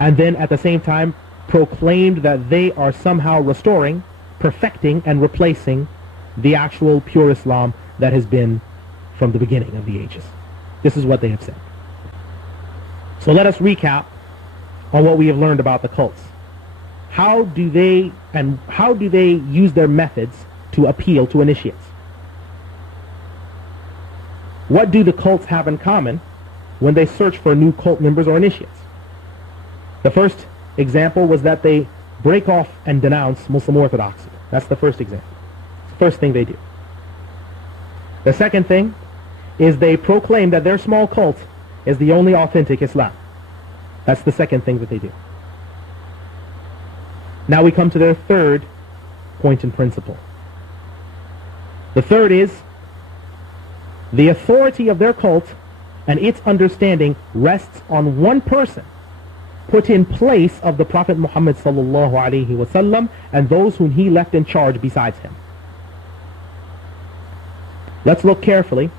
and then at the same time proclaimed that they are somehow restoring, perfecting, and replacing the actual pure Islam that has been from the beginning of the ages. This is what they have said. So let us recap on what we have learned about the cults. How do they use their methods to appeal to initiates? What do the cults have in common when they search for new cult members or initiates? The first example was that they break off and denounce Muslim orthodoxy. That's the first example. It's the first thing they do. The second thing is they proclaim that their small cult is the only authentic Islam. That's the second thing that they do. Now we come to their third point in principle. The third is the authority of their cult and its understanding rests on one person put in place of the Prophet Muhammad sallallahu alaihi wasallam and those whom he left in charge besides him. Let's look carefully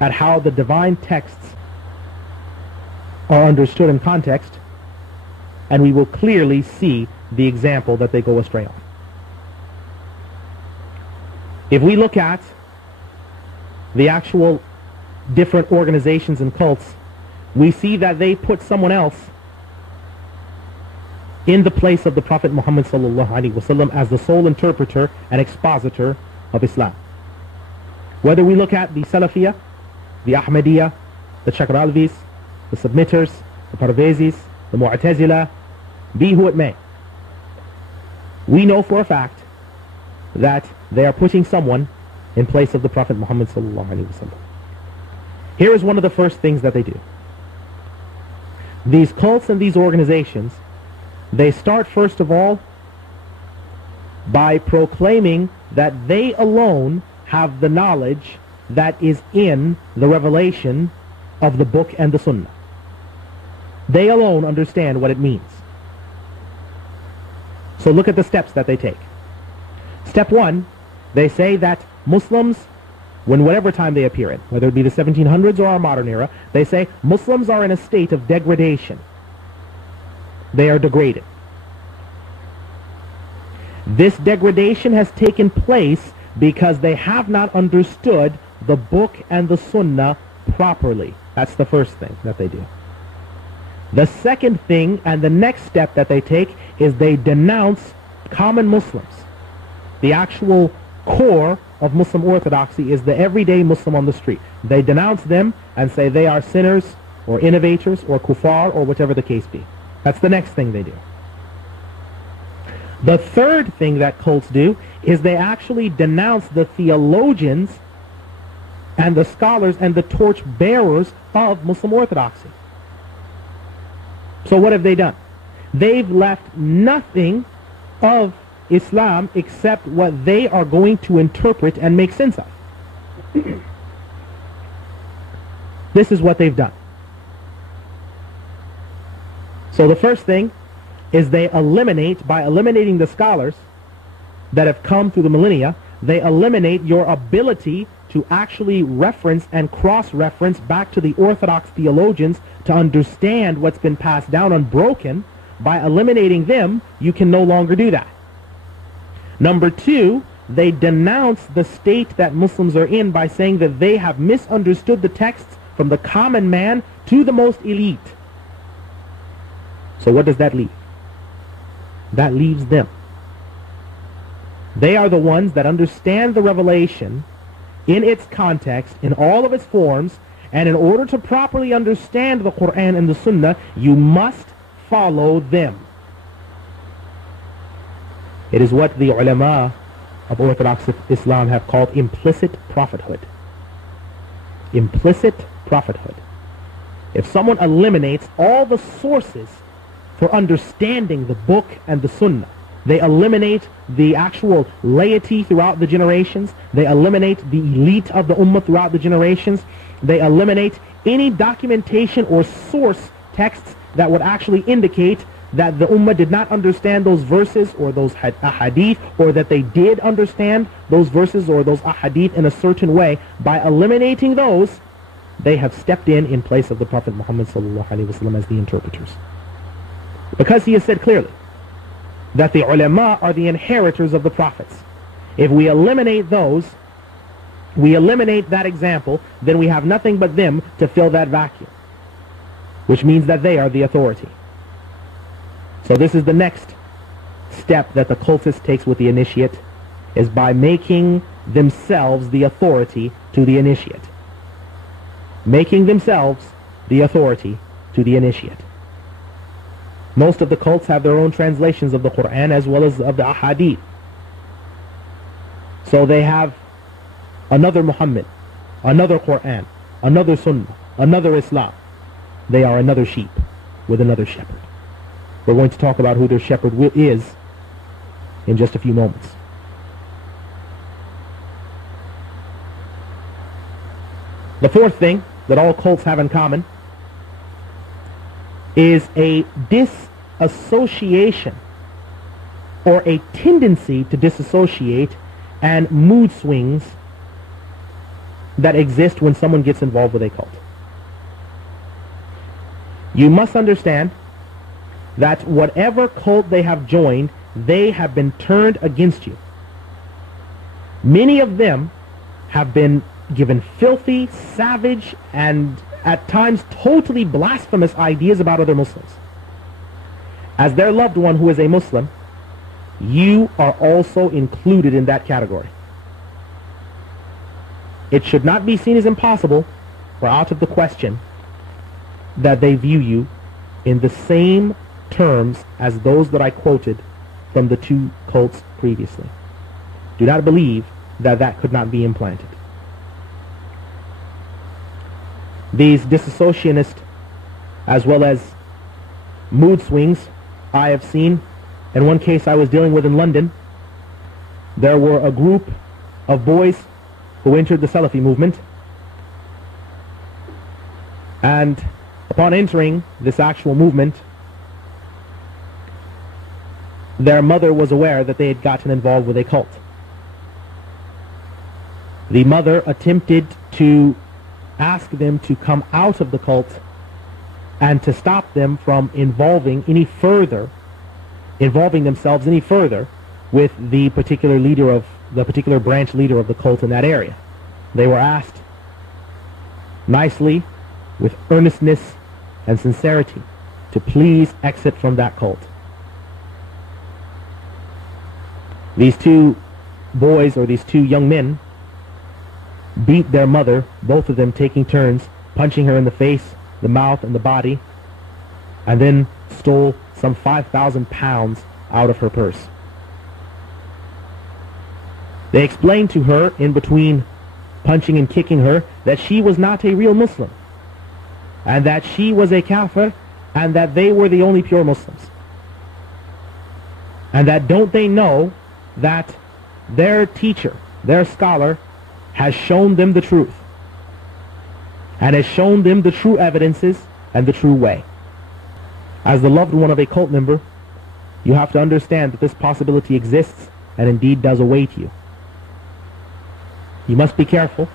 at how the divine texts are understood in context, and we will clearly see the example that they go astray on. If we look at the actual different organizations and cults, we see that they put someone else in the place of the Prophet Muhammad sallallahu alaihi wasallam as the sole interpreter and expositor of Islam. Whether we look at the Salafiyah, the Ahmadiyya, the Chakralvis, the Submitters, the Parvezis, the Mu'tazila, be who it may, we know for a fact that they are putting someone in place of the Prophet Muhammad sallallahu alaihi wasallam. Here is one of the first things that they do. These cults and these organizations, they start first of all by proclaiming that they alone have the knowledge that is in the revelation of the book and the Sunnah. They alone understand what it means. So look at the steps that they take. Step one, they say that Muslims, when whatever time they appear in, whether it be the 1700s or our modern era, they say Muslims are in a state of degradation. They are degraded. This degradation has taken place because they have not understood the book and the Sunnah properly. That's the first thing that they do. The second thing and the next step that they take is they denounce common Muslims. The actual core of Muslim orthodoxy is the everyday Muslim on the street. They denounce them and say they are sinners or innovators or kuffar or whatever the case be. That's the next thing they do. The third thing that cults do is they actually denounce the theologians and the scholars and the torch bearers of Muslim orthodoxy. So what have they done? They've left nothing of Islam except what they are going to interpret and make sense of. This is what they've done. So the first thing is they eliminate, by eliminating the scholars that have come through the millennia, they eliminate your ability to actually reference and cross-reference back to the orthodox theologians to understand what's been passed down unbroken. By eliminating them, you can no longer do that. Number two, they denounce the state that Muslims are in by saying that they have misunderstood the texts from the common man to the most elite. So what does that leave? That leaves them. They are the ones that understand the revelation in its context, in all of its forms, and in order to properly understand the Quran and the Sunnah, you must follow them. It is what the ulama of Orthodox Islam have called implicit prophethood. Implicit prophethood. If someone eliminates all the sources for understanding the book and the Sunnah, they eliminate the actual laity throughout the generations, they eliminate the elite of the ummah throughout the generations, they eliminate any documentation or source texts that would actually indicate that the ummah did not understand those verses or those ahadith, or that they did understand those verses or those ahadith in a certain way. By eliminating those, they have stepped in place of the Prophet Muhammad sallallahu alaihi wasallam as the interpreters. Because he has said clearly that the ulama are the inheritors of the prophets. If we eliminate those, we eliminate that example, then we have nothing but them to fill that vacuum, which means that they are the authority. So this is the next step that the cultist takes with the initiate, is by making themselves the authority to the initiate. Making themselves the authority to the initiate. Most of the cults have their own translations of the Quran as well as of the Ahadith. So they have another Muhammad, another Quran, another Sunnah, another Islam. They are another sheep with another shepherd. We're going to talk about who their shepherd is in just a few moments. The fourth thing that all cults have in common is a disassociation or a tendency to disassociate and mood swings that exist when someone gets involved with a cult. You must understand that whatever cult they have joined, they have been turned against you. Many of them have been given filthy, savage, and at times totally blasphemous ideas about other Muslims. As their loved one who is a Muslim, you are also included in that category. It should not be seen as impossible or out of the question that they view you in the same terms as those that I quoted from the two cults previously. Do not believe that that could not be implanted. These disassociationists as well as mood swings I have seen. In one case I was dealing with in London, there were a group of boys who entered the Salafi movement, and upon entering this actual movement, their mother was aware that they had gotten involved with a cult. The mother attempted to ask them to come out of the cult and to stop them from involving themselves any further with the particular leader of the particular branch leader of the cult in that area. They were asked nicely, with earnestness and sincerity, to please exit from that cult. These two boys, or these two young men, beat their mother, both of them taking turns, punching her in the face, the mouth, and the body, and then stole some 5,000 pounds out of her purse. They explained to her, in between punching and kicking her, that she was not a real Muslim, and that she was a kafir, and that they were the only pure Muslims. And that don't they know that their teacher, their scholar, has shown them the truth, and has shown them the true evidences and the true way. As the loved one of a cult member, you have to understand that this possibility exists and indeed does await you. You must be careful,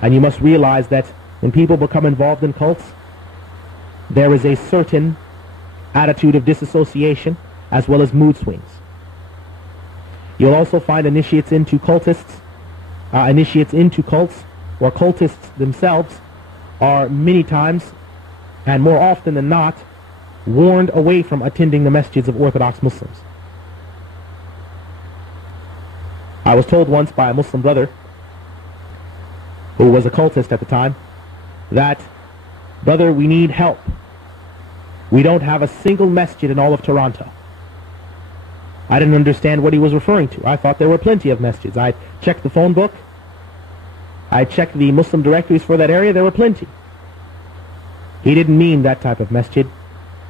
and you must realize that when people become involved in cults, there is a certain attitude of disassociation as well as mood swings. You'll also find initiates into cults, or cultists themselves, are many times, and more often than not, warned away from attending the masjids of Orthodox Muslims. I was told once by a Muslim brother, who was a cultist at the time, that, brother, we need help. We don't have a single masjid in all of Toronto. I didn't understand what he was referring to. I thought there were plenty of masjids. I checked the phone book. I checked the Muslim directories for that area. There were plenty. He didn't mean that type of masjid.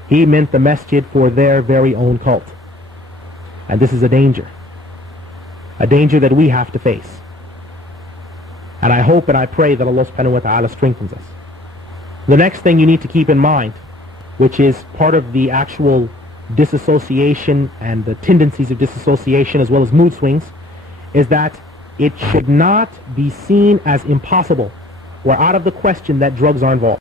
He meant the masjid for their very own cult. And this is a danger that we have to face. And I hope and I pray that Allah subhanahu wa ta'ala strengthens us. The next thing you need to keep in mind, which is part of the actual disassociation and the tendencies of disassociation as well as mood swings, is that it should not be seen as impossible or out of the question that drugs are involved.